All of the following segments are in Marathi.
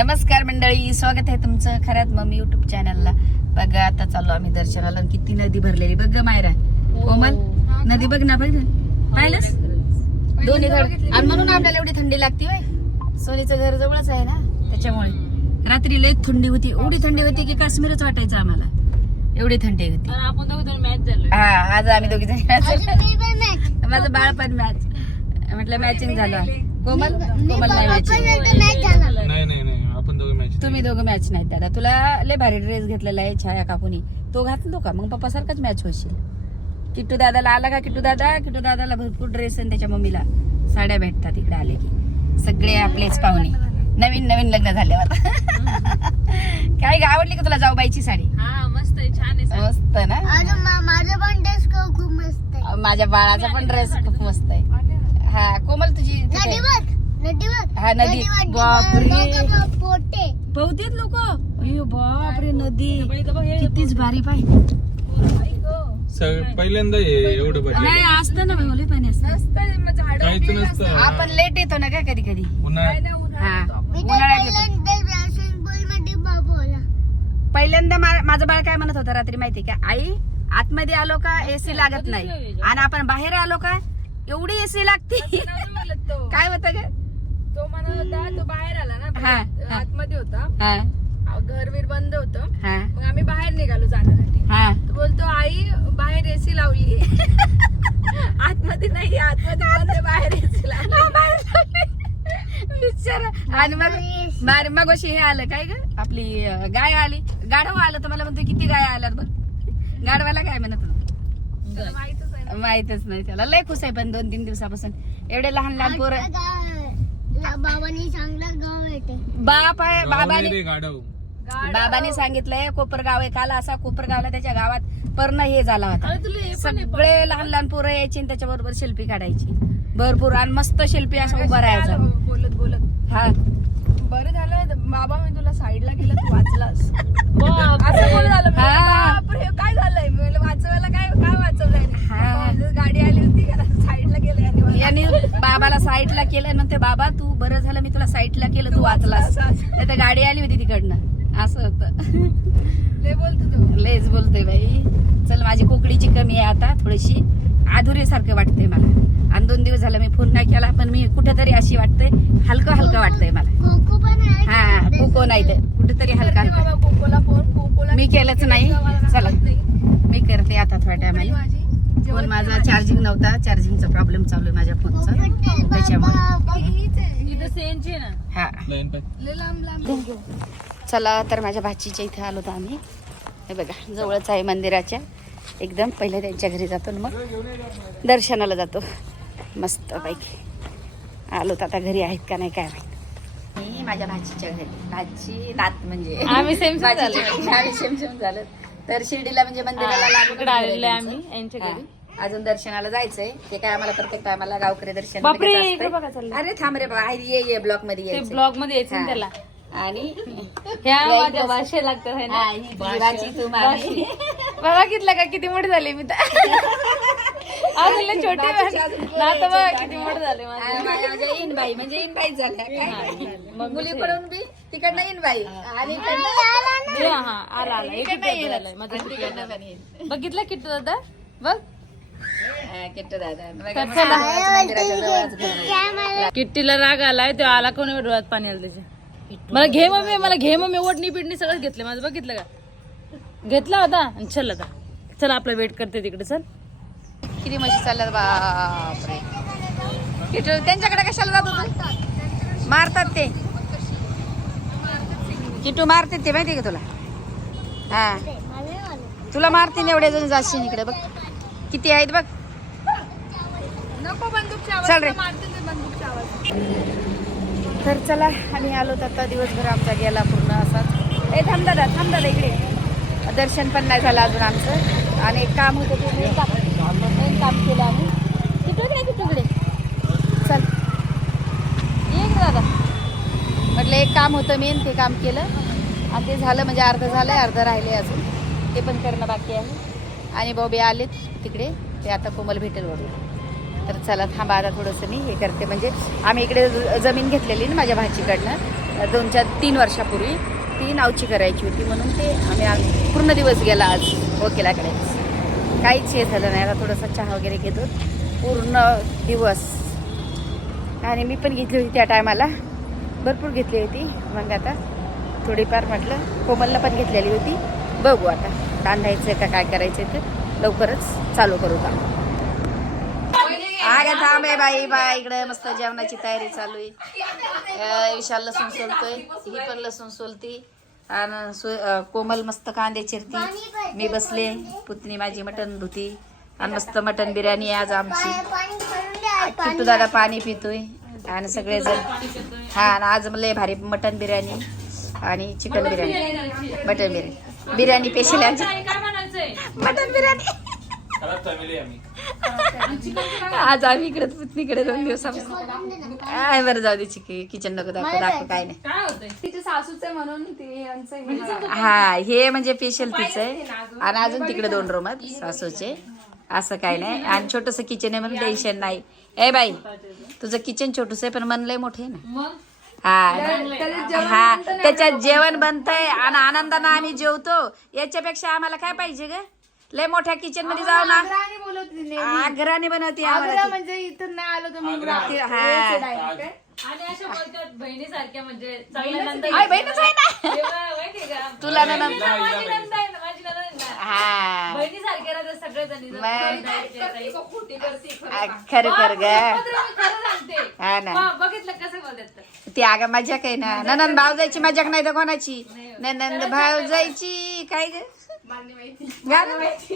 नमस्कार मंडळी स्वागत आहे तुमचं खऱ्यात मम्मी युट्यूब चॅनलला बघा आता चाललो आम्ही दर्शनाला आणि किती नदी भरलेली. बघ ग मायरा. कोमल नदी बघ ना बघ. पाहिलंस? दोन्ही आणि म्हणून आपल्याला एवढी थंडी लागती होय. सोनीचं घर जवळच आहे ना त्याच्यामुळे. रात्री लय थंडी होती. एवढी थंडी होती की काश्मीरच वाटायचं आम्हाला. एवढी थंडी होती. आपण दोघं मॅच झालो हा आज आम्ही दोघी जण. माझं बाळ पण मॅच म्हटलं मॅचिंग झालं. कोमल? कोमल नाही मॅचिंग नाही नाही नाही आपण दोघे मॅच तुम्ही दोघं मॅच नाहीत दादा. तुला लय भारी ड्रेस घेतलेला आहे छाया काकूनी. तो घातलो का? मग पप्पा सारखाच मॅच होशील. किट्टू दादाला आला का किट्टू दादा? किट्टू दादाला भरपूर ड्रेस आणि त्याच्या मम्मीला साड्या भेटतात. इकडे आले की. सगळे आपलेच पाहुणे. नवीन नवीन लग्न झाले आता काय ग, आवडली का तुला जाऊबाईची साडी? हा मस्त आहे. छान आहे साडी. मस्त ना? माझं पण ड्रेस खूप मस्त आहे. माझ्या बाळाचा पण ड्रेस खूप मस्त आहे. हा कोमल तुझी हा नदी. नदीवर बापरे. लोकं पोटे. बहुतेक लोक. अयो बापरे नदी. कितीच भारी पाय. पहिल्यांदा एवढं बरं नाही असतं ना भाऊ, पाणी असतं. आपण लेट येतो ना का कधी कधी? पहिल्यांदा माझं बाळ काय म्हणत होतं रात्री माहिती का? आई आतमध्ये आलो का एसी लागत नाही. आणि आपण बाहेर आलो का? एवढी एसी लागते. काय होतं ग? तो म्हणत होता तो बाहेर आला ना हा, हा. आतमध्ये होता. हा. घर वीर बंद होतं. हा. मग आम्ही बाहेर निघालो जाण्यासाठी. हा. तो बोलतो आई बाहेर एसी लावली आतमध्ये नाही आतमध्ये बंद आहे, बाहेर एसी लावली बिचारा. आणि मग मार मग अशी हे आलं काय ग? आपली अं, गाय आली. गाढव आलं तर मला म्हणतो किती गाय आल्यात बघ. गाढवाला काय म्हणत होतं? त्याला माहितच आहे ना. माहितच नाही त्याला. लय खुश आहे पण दोन तीन दिवसापासून. एवढे लहान लहान पोरं. बाबांनी चांगलं गाव येते. बाप आहे बाबाने बाबाने सांगितलंय कोपरगाव आहे काल असा कोपरगावला त्याच्या गावात पर्ण हे झाला होता. हे सगळे लहान लहान पोरं यायची आणि त्याच्याबरोबर शिल्पी काढायची. भरपूर आणि मस्त शिल्पी असं उभं राहायचं. बोलत बोलत. हा. बरं झालं बाबा मी तुला साईडला गेलं तू वाचलास. असं बोल झालं. बापरे काय झालंय? मी म्हणलं, वाचवायला काय काय वाचवलंय? हा. गाडी आली होती का साईडला गेलं यांनी बाबाला साईडला केलं म्हणते बाबा तू बरं झालं मी तुला साईडला केलं तू वाचलास. नाही तर गाडी आली होती तिकडनं. असं होतं. लय बोलतो तो. लयच बोलतोय बाई. चल माझी कोकडीची कमी आहे आता थोडीशी आधुरी सारखं वाटतंय मला. आणि दोन दिवस झालं मी फोन नाही केला पण मी कुठेतरी अशी वाटतंय हलकं हलकं वाटतंय मला. पण हा कोको नाही तर कुठेतरी हलका हलका. बाबा कोकोला फोन कोकोला मी केलंच नाही. चला. मी करते आता थोड्या टायमाने. माझी? फोन माझा चार्जिंग नव्हता. चार्जिंगचा प्रॉब्लेम चालू आहे माझ्या फोनचा त्याच्यामुळे. हा चला तर माझ्या भाचीच्या इथे आलो तर आम्ही. हे बघा जवळच आहे मंदिराच्या. एकदम पहिले त्यांच्या घरी जातो आणि मग. दर्शनाला जातो. मस्त पैकी. आलो तर आता घरी आहेत का नाही काय माहीत. मी माझ्या भाचीच्या घरी भाची नात म्हणजे आम्ही भाचीची बहीण. आम्ही सेम सेम झालं तर शिर्डीला म्हणजे मंदिराला लागून इकडे आलेलो आहे आम्ही यांच्या घरी अजून दर्शनाला जायचंय ते काय आम्हाला प्रत्येक टायमाला गावकरी दर्शन बापरे, लगेच इकडे बघा असतंय. चाललंय. अरे थांब रे बाबा ये ये ब्लॉकमध्ये ते यायचंय. ब्लॉगमध्ये यायचं ना. त्याला आणि ह्या माझ्या भाषे लागतात है ना. बघा कितलं का किती मोठे झाले मी तर. अजून लय छोटे बाकीचे अजून पोरं ना तर बघा किती मोठे झाले माझ्या माझ्या इनबाई म्हणजे इनबाई झाल्या काय मुलीकडून बी तिकडनं इनबाई आणि इकडनं- हा आला आला. इकडनं माझा तिकडनं. बघितलं किट्टू दादा? बघ. हा, किट्टू दादा. किट्टीला राग आलाय तो आला कोणी डोळ्यात पाणी आलं त्याच्या? मला घे मम्मी मला घे मम्मी ओढणी पिडणी सगळं घेतलं माझं बघितलं का? घेतला होता? आणि चल आता. चल आपला वेट करते तिकडे चल. किती म्हशी चालल्यात बापरे. किटू त्यांच्याकडे कशाला जातो तू? मारतात ते. किटू मारते ते माहिती का तुला? हा. तुला मारते ना एवढ्या जण जाशील इकडे बघ. किती आहेत बघ. नको बंदूकच्या चल रे. तर चला आम्ही आलो तर आता दिवसभर आमचा गेला पूर्ण असाच. ए थांब दादा थांब दादा इकडे. दर्शन पण नाही झालं अजून आमचं. आणि एक काम होतं ते main काम काम केलं आम्ही. तिकडे तिकडे? चल. ये दादा. म्हटलं एक काम होतं मेन ते काम केलं. आणि ते झालं म्हणजे अर्धं झालं आहे अर्धं राहिले अजून. ते पण करणं बाकी आहे. आणि बॉबी आलेत तिकडे. ते आता कोमल भेटेल वगैरे तर चला थांबा आता थोडंसं मी हे करते. म्हणजे आम्ही इकडे ज- जमीन घेतलेली ना माझ्या भाचीकडनं. दोन चार तीन वर्षापूर्वी. ती नावची करायची होती म्हणून ते आम्ही आज पूर्ण दिवस गेला आज वकिलाकडे. काहीच हे झालं नाही. आता थोडासा चहा वगैरे घेतो. पूर्ण दिवस. आणि मी पण घेतली होती त्या टायमाला. भरपूर घेतली होती. मग आता थोडीफार म्हटलं कोमलला पण घेतलेली होती. बघू आता. बांधायचं का काय करायचं ते. लवकरच चालू करू का? आगे थांब आहे बाई बाई इकडे मस्त जेवणाची तयारी चालू आहे. विशाल लसूण सोलतोय ही पण लसूण सोलती. आणि सो- कोमल मस्त कांदे चिरती. मी बसले पुतणी माझी मटण धुती. आणि मस्त मटण बिर्याणी आज आमची. किट्टू दादा पाणी पितोय. आणि सगळेजण हा आणि आज लय भारी मटन बिर्याणी आणि chicken biryani. Mutton biryani. Biryani special mutton biryani. आज आम्ही इकडे पुतणीकडे दोन दिवसापासून काय बरं जाऊ दे चिकी किचन नको दाखव दाखव काय नाही. काय होतंय? तिचे सासूच आहे म्हणून ते यांचं हे हा हे म्हणजे स्पेशल तिचं. आहे आणि अजून तिकडे दोन रूम आहेत सासूचे. असं काय नाही. आणि छोटस किचन आहे म्हणून टेन्शन नाही. ए बाई तुझं किचन छोटस आहे पण मन लय मोठे आहे ना. मग? हा. हा त्याच्यात जेवण बनतंय आणि आनंदानं आम्ही जेवतो. याच्यापेक्षा आम्हाला काय पाहिजे ग? लय मोठ्या किचनमध्ये जाऊ ना. नेहमी. आग्राने बनवते आग्रा आम्हाला ती. म्हणजे इथं नाही आलो तर मुंब्रा ती- हा. आणि अशा बोलतात बहिणीसारख्या म्हणजे चांगल्या नंदा आई बहीणच आहे ना. तेव्हा माहितीये का? तुला ना माझी नंदा आहे ना माझी नंदा आहे ना. हा. बहिणीसारखे राहतात सगळे जणी मग- आ, खरं खर ग. हा ना. बघितलं कसं बोलतात तर. ती आगा मजाक आहे ना. ननंद भावजायची मजाक नाही तर कोणाची? ननंद भावजायची काय ग? गाणं माहिती.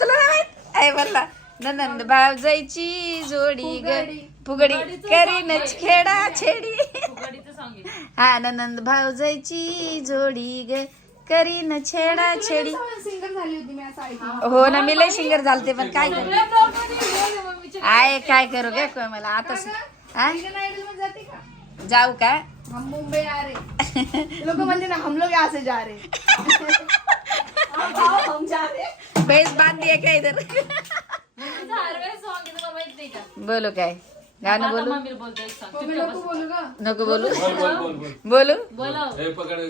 तुला नाही माहीत? आहे बोलला ननंद भावजायची जोडी ग. फुगडी. करीनच खेडा छेडी. हा ननंद भावजायची जोडी ग. करीन छेडा. छेडी सिंगर झाली होती मी असं ऐकलं. हो ना मी लय सिंगर झालते पण काय करू? आहे. आहे काय करू ग? मला आता हा? इंडियन आयडलमध्ये जाते का? जाऊ का? हम मुंबई आ रहे. लोग म्हणजे ना हम लोग यहाँ से जा रहे. बेस बांध दिया काय इधर? बोलू काय? गाणं बोलू? नको बोलू बोलू?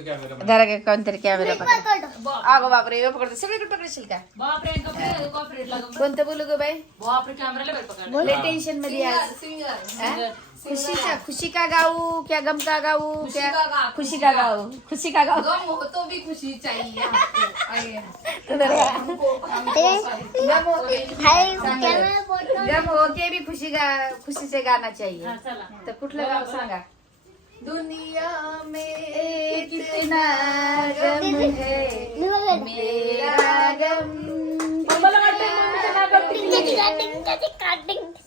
कॅमेरा धरा का कोणतरी कॅमेरा पकड. पकड अगो बापरे पकडतो. सगळीकडे पकडशील का? कोणतं बोलू ग बाई? बापरे लय टेन्शनमध्ये हा? खुशीचा खुशी का गाऊ क्या गम का गाऊ क्या खुशी का गाऊ खुशी का गाऊ गम हो तो भी खुशी चाहिए गम हो के भी खुशी गा खुशी से गाना चाहिए हा, चला तर कुठलं गाव सांगा दुनिया में कितना गम है मेरा गम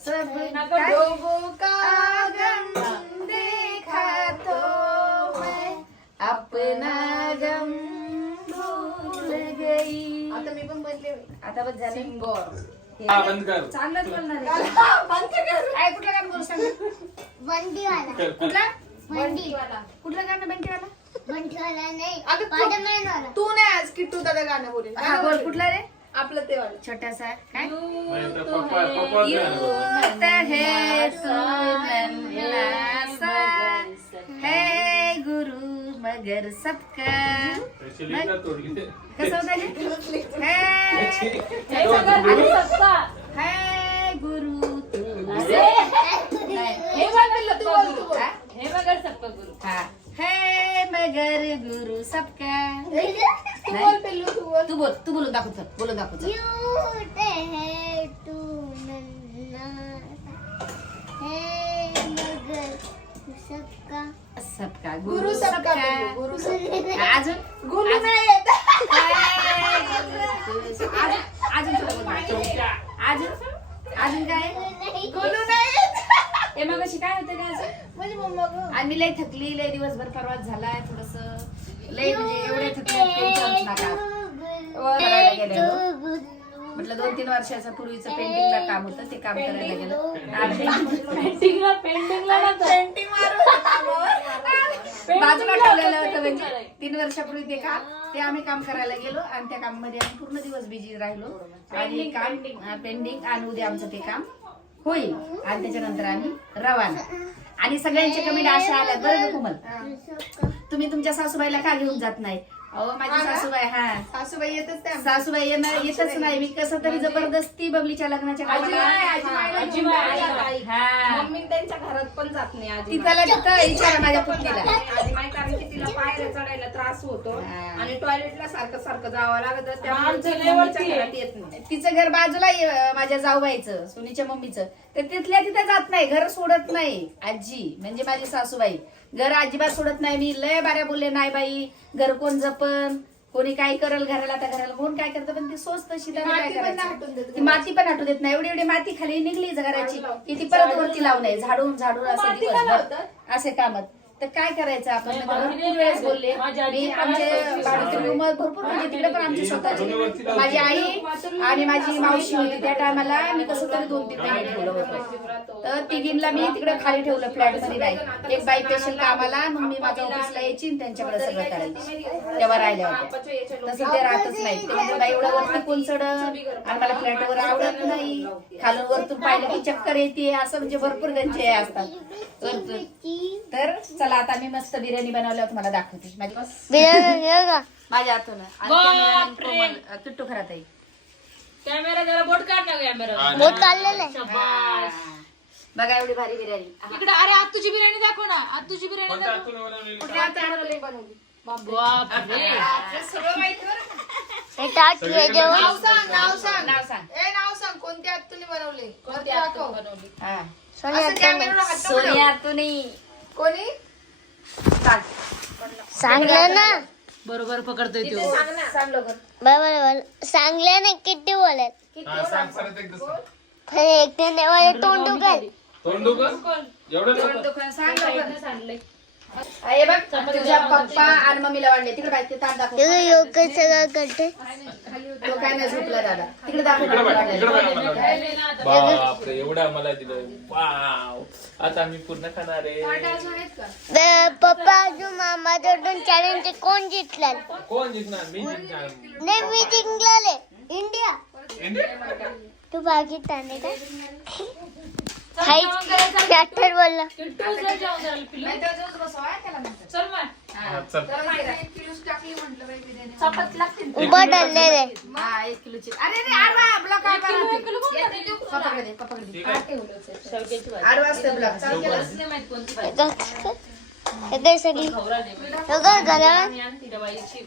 सब आता बस झालं सिंगर बंद कर. चांगलंच बोलणार आहे. आहे कुठलं गाणं बोलू सांग? कुठला? बंडी कुठलं गाणं बंटीवाला बंडीवाला नाही अगं तू- वाला तू नाही आज किट्टू दादा गाणं बोलेल. हा बोल कुठला रे? आपलं ते वाला. छोटासा काय? पप्पा पप्पा है मगर सबका कसं होतं? है हे. है गुरु तू हे हा? हे? हा है. मगर गुरु सबका तू बोल पिल्लू तू बोल. तू बोल तू बोलून दाखव चल, बोलून दाखव चल. क्यूट है तू नन्ना। सा है मगर सबका। सबका गुरु सबका गुरु सबका। अजून? गुरु नाही येत. अजून अजून. अजून काय? गुरु नाही ते मग अशी काय होतं काय असं म्हणजे लय थकली लय दिवसभर परवाच झालाय थोडस. लय म्हणजे एवढे थकले म्हटलं दोन तीन वर्षाचं पूर्वीचं पेंटिंगला काम होतं ते काम करायला गेलो. पेंटिंगला पेंटिंगला ना पेंटिंग. बाजूला ठेवलेलं होतं म्हणजे तीन वर्षापूर्वी ते काम ते आम्ही काम करायला गेलो आणि त्या कामामध्ये आम्ही पूर्ण दिवस बिझी राहिलो. आणि काम पेंडिंग आणि उद्या आमचं ते काम होईल. आणि त्याच्यानंतर आम्ही रवाना. आणि सगळ्यांचे कमेंट अशा आल्या बरं का कोमल? तुम्ही तुमच्या सासूबाईला का घेऊन जात नाही? अहो माझी सासूबाई हा. सासूबाई येतच ते आमच्या. सासूबाई येणार येतच नाही. मी कसं तरी जबरदस्ती बबलीच्या लग्नाच्या कामाला हा मम्मी त्यांच्या घरात पण जात नाही आजी तिथं विचारा माझ्या पुतणीला. आजी कारण की तिला पायऱ्या चढायला त्रास होतो हा. आणि टॉयलेटला सारखं सारखं जावं लागत त्यामुळे आमचं ती लय मम्मीच्या वरती आहे. घरात येत नाही. तिचं घर बाजूला आहे, अं, माझ्या जाऊबाईचं सोनीच्या मम्मीचं. तर तिथल्या तिथे जात नाही घर सोडत नाही. आजी म्हणजे माझी सासूबाई. घर अजिबात सोडत नाही. मी लय बाऱ्या बोलले नाही बाई घर कोण जपन? कोणी काय करल घराला त्या घराला? कोण काय करतं? पण ती सोच तशी ती माती पण हटू देत नाही. एवढी एवढी माती खाली निघली घराची. की ती परत वरती लावू नये झाडून झाडून असं? असे कामात. तर काय करायचं आपण? भरपूर वेळेस. बोलले. मी आमचे रूम भरपूर म्हणजे तिकडे पण आमची स्वतःची. माझी आई आणि माझी मावशी होती त्या टायमाला. मी कसं तरी दोन तीन महिने ठेवलं होतं. तर तिघींना मी तिकडे खाली ठेवलं फ्लॅटमध्ये नाही एक बाई पेशल कामाला मग मी माझ्या ऑफिसला यायची आणि त्यांच्याकडे सगळं करायची. तेव्हा राहिल्या होत्या. तसं ते राहतच नाही. ते म्हणजे बाई एवढं वरती कोण चढ? आणि मला फ्लॅटवर आवडत नाही. खालून वरतून पाहिलं की चक्कर येते असं म्हणजे भरपूर त्यांचे हे असतात. तर चला. आता मी मस्त बिर्याणी बनवल्यावर तुम्हाला दाखवते. माझी बिर्याणी आहे का माझ्या हातून. आणि बापरे. cameraman कोमल, अ, किट्टू खरात आहे. कॅमेरा जरा बोट काढ ना कॅमेरा. बोट काढलेलं आहे. शाबास. बघा एवढी भारी बिर्याणी. इकडे अरे आतूची बिर्याणी दाखव ना. आतूची बिर्याणी दाखव. बापरे. हे जेवण नाव सांग नाव सांग. नाव सांग. ए नाव सांग कोणत्या तुम्ही बनवले? कोणती दाखव हा. सोनी. सोनिया तुनी कोणी? सांगलं ना. बरोबर पकडतोय तो. सांग ना. सांग बरोबर सांगलं ना किती बोलत? खरे एकटे नाही माझे तोंड दुखल तोंडू का एवढं सांग लवकर. हे बघ तुझ्या पप्पा आणि मम्मीला वाढले. तिकडे पाहिजे ताट दाखव. तुझं योग सगळं करते? तो काय नाही झोपला दादा. तिकडे दाखव. बापरे एवढं आम्हाला दिलं. वाव. आता आम्ही पूर्ण खाणार आहे. पप्पा अजून मामा जोडून चॅलेंज कोण जिंकला कोण जिंकणार? मी जिंकणार. नाही मी जिंकलेले इंडिया तू पाकिस्तान आहे का? डॉक्टर बोलला. हा, उभं रे. आडवा असते ब्लॉक काय सगळी. सगळं बाईची.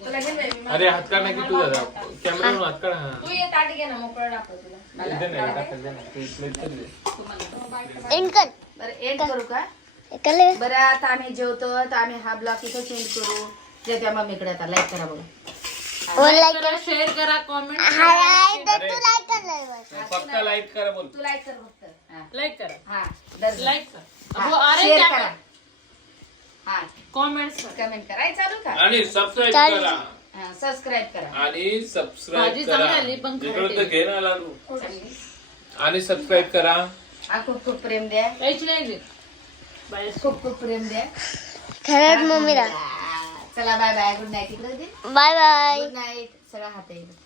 अरे हात काढ ना की तू दादा. कॅमेरा हात काढ हा तू ये ताट घे ना मोकळं दाखव तुला. इथे नाही टाकत दे ना. तू इथलं इथं दे. इनकल बरं एंड करू का? बरं आता आम्ही जेवतो तर आम्ही हा ब्लॉक इथं चेंज करू. जे त्या मम्मीकडे आता लाईक करा बघा. लाईक करा शेअर करा कॉमेंट हाय तर तू लाईक करणार फक्त लाइट करा बोल. तू लाईक कर फक्त. हा. लाईक करा. हा दर्शन. लाईक कर. हा, हो, अरे शेअर करा. हा. कमेंट चालू का? आणि सबस्क्राईब चालेल. करा. हा सबस्क्राईब करा. आणि सबस्क्राईब भाजी करा. चांगली आली, पण इकडं तर खायला घे ना लाडू. आणि सबस्क्राईब करा. हा खूप खूप प्रेम द्या. काहीच नाही बाय. खूप खूप प्रेम द्या. खरंच मम्मीला हा, चला बाय बाय. गुड नाईट इकडे बाय बाय. गुड नाईट सगळा हात आहे.